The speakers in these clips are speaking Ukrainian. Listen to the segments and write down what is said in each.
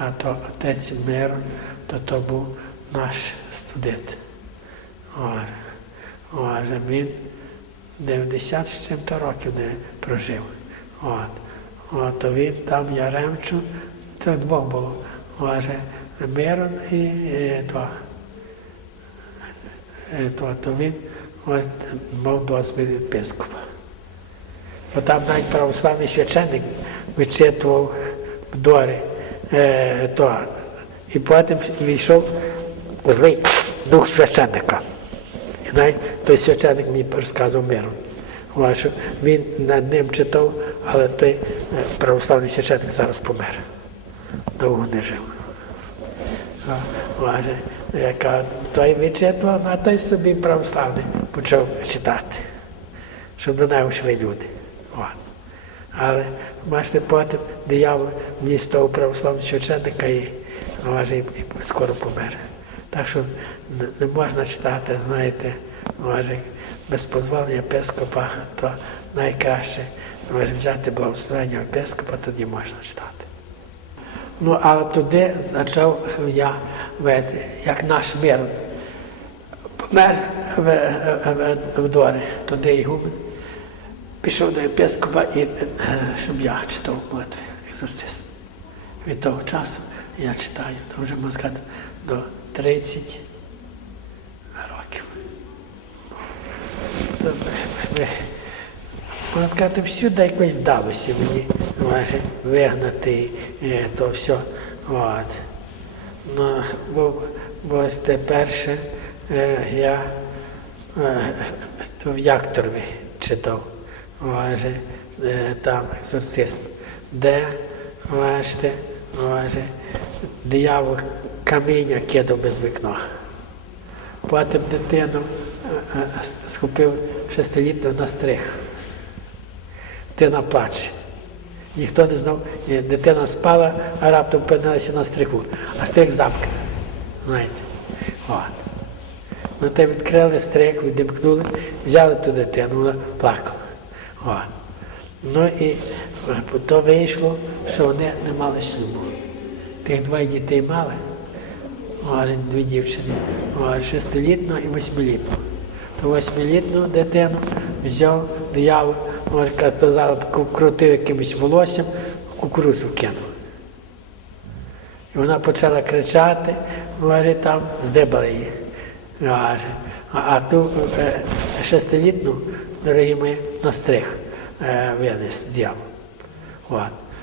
а то отець Мирон, то то був наш студент. Оже, він 90 з чим-то років не прожив. От. От, то він там Яремчу, це двох було. Оже, Мирон і, і то. Е, то, то він ось, мав досвід єпископа. Бо там навіть православний священник вичитував в дворі е, то. І потім війшов злий дух священника. І той священник мені розказував. Ось, що Він над ним читав, але той е, православний священник зараз помер. Довго не жив. Важе, яка той вичитував, а той собі православний почав читати, щоб до нього йшли люди. От. Але бачите, потім диявол вніс того православного священника і, і, і скоро помер. Так що не, можна читати, знаєте, важе, без позволення епископа, то найкраще важе, взяти благословення епископа, тоді можна читати. Ну, а туди почав я, як наш мир помер в, в, в, в дворі, туди Ігумен. Пішов до єпископа, і, е, щоб я читав молитви, екзорцизм. Від того часу я читаю, то вже можна сказати, до 30 років. Можна сказати, всюди якось вдалося мені майже вигнати е, то все. От. Ну, бо, бо тепер е, я е, в Якторові читав, майже, е, там екзорцизм, де бачите, майже, диявол каміння кидав без вікна. Потім дитину е, е, схопив шестилітню на стриг. Дитина плаче. Ніхто не знав, дитина спала, а раптом опинилася на стриху, а стрих замкнений. Знаєте. От. Ну, те відкрили стрих, відімкнули, взяли ту дитину, вона плакала. От. Ну і то вийшло, що вони не мали шлюбу. Тих двоє дітей мали, от, дві дівчини, от, шестилітну і восьмилітну. То восьмилітну дитину взяв диявол, може казали, крутив якимось волоссям, кукурузу кинув. І вона почала кричати, може, там здибали її. А, а ту е, шестилітну, дорогі мої, на стриг е, винес дьявол.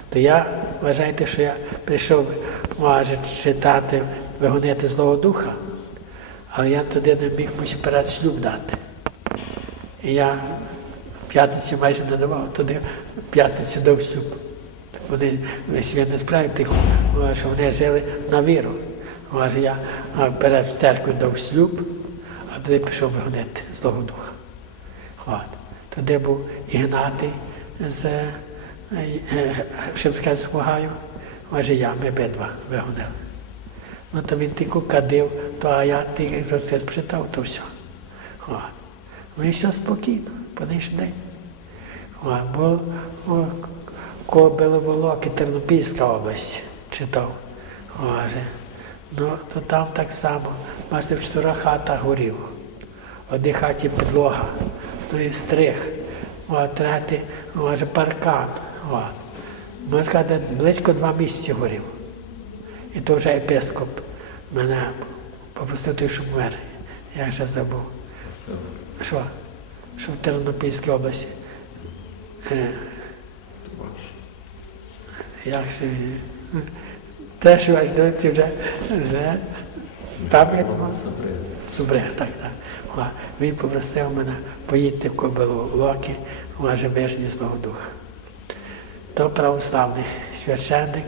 То я, вважайте, що я прийшов, може, читати, вигонити Злого Духа, але я туди не міг перед шлюб дати. І я в п'ятницю майже не давав, туди в п'ятницю дав шлюб. Вони святне справі тихо, що вони жили на віру. Може, я перед в церкві дав шлюб, а туди пішов вигонити Злого Духа. От. Туди був Ігнатий з е, е, Шевченського гаю, може я, ми обидва вигонили. Ну то він тільки кадив, то а я тільки це читав, то все. От. Ну і все спокійно, по нинішній день. От. Бо о, Кобило Волоки, Тернопільська область читав. Може. Ну, то там так само. Бачите, в чотирьох хатах горів. В одній хаті підлога, ну і стриг, а третій, може, паркан. Можна сказати, близько два місяці горів. І то вже епископ мене попросив той, щоб мер. Я вже забув. Що? Що в Тернопільській області. Е, як же він? Те, що аж дивиться вже, вже там як Субре, так, так. О, Він попросив мене поїдьте в Кобилу Локи, може вижні Злого Духа. То православний священник,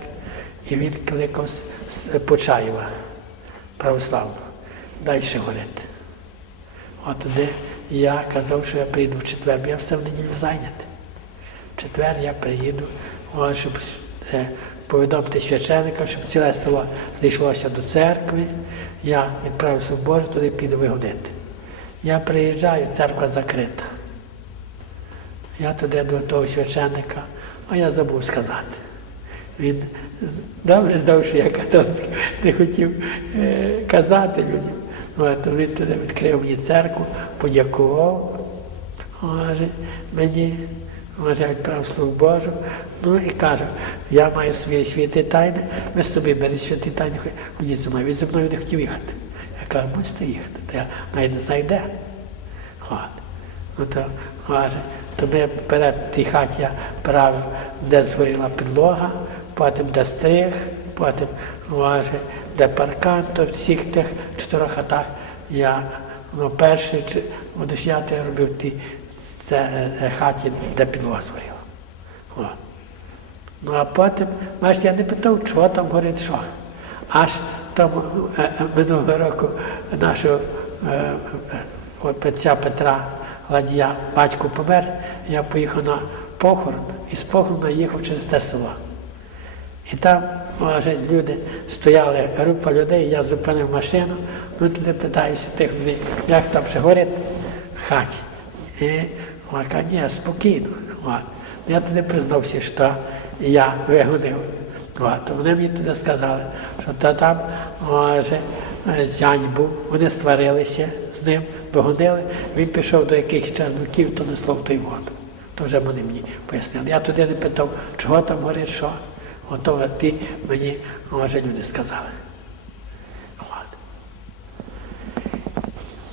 і він кликав з, Почаєва, православного, далі говорити. От туди я казав, що я прийду в четвер, бо я все в неділю зайнятий. В четвер я приїду, щоб е, повідомити священника, щоб ціле село зійшлося до церкви. Я відправився в Боже, туди піду вигодити. Я приїжджаю, церква закрита. Я туди до того священника, а я забув сказати. Він добре знав, що я католицький, не хотів е, казати людям. От, він туди відкрив мені церкву, подякував. Може, мені я відправив слуг Божу. Ну і каже, я маю свої святі тайни, ви собі беріть святі тайни, ходіть зі мною. Він зі мною не хотів їхати. Я кажу, можете їхати. Та я навіть знаю. От. Ну то каже, то ми перед тій хаті я правив, де згоріла підлога, потім де стриг, потім каже, де паркан, то в всіх тих чотирьох хатах я ну, перший чи водош'яти я робив в тій це, е, хаті, де підлога згоріла. От. Ну а потім, бачите, я не питав, чого там горить що. Аж там е, е, минулого року нашого е, отця Петра Ладія батько помер, я поїхав на похорон і з похорону їхав через те село. І там, може, люди стояли, група людей, я зупинив машину, ну туди питаюся тих людей, як там ще горить в хаті. І вона каже, ні, спокійно. Я туди признався, що я вигонив. От. То Вони мені туди сказали, що то там може, зянь був, вони сварилися з ним, вигонили, він пішов до якихось чернуків, то несло в той воду. То вже вони мені пояснили. Я туди не питав, чого там горить, що. Ото ті мені, може, люди сказали.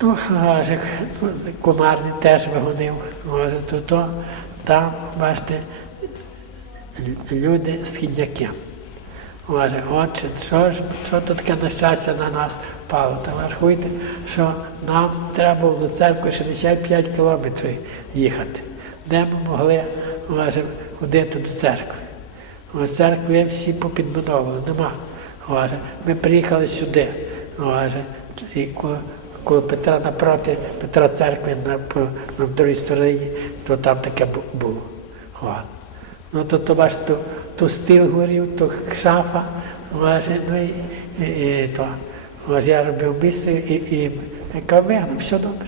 Ну, каже, кумарний теж вигонив. Може, то, то там, бачите, лю- люди східняки. Каже, отче, що ж, що тут таке нещастя на нас пало? Та ви рахуйте, що нам треба було до церкви 65 кілометрів їхати. Де ми могли каже, ходити до церкви? Ось церкви всі попідбудовували, нема. Каже, ми приїхали сюди. Каже, і коли Петра напроти Петра церкви на, на другій стороні, то там таке було. От. Ну то, то бачите, то, стіл горів, то шафа, каже, ну і, і, і то. Я робив місце і, і, кажу, все добре.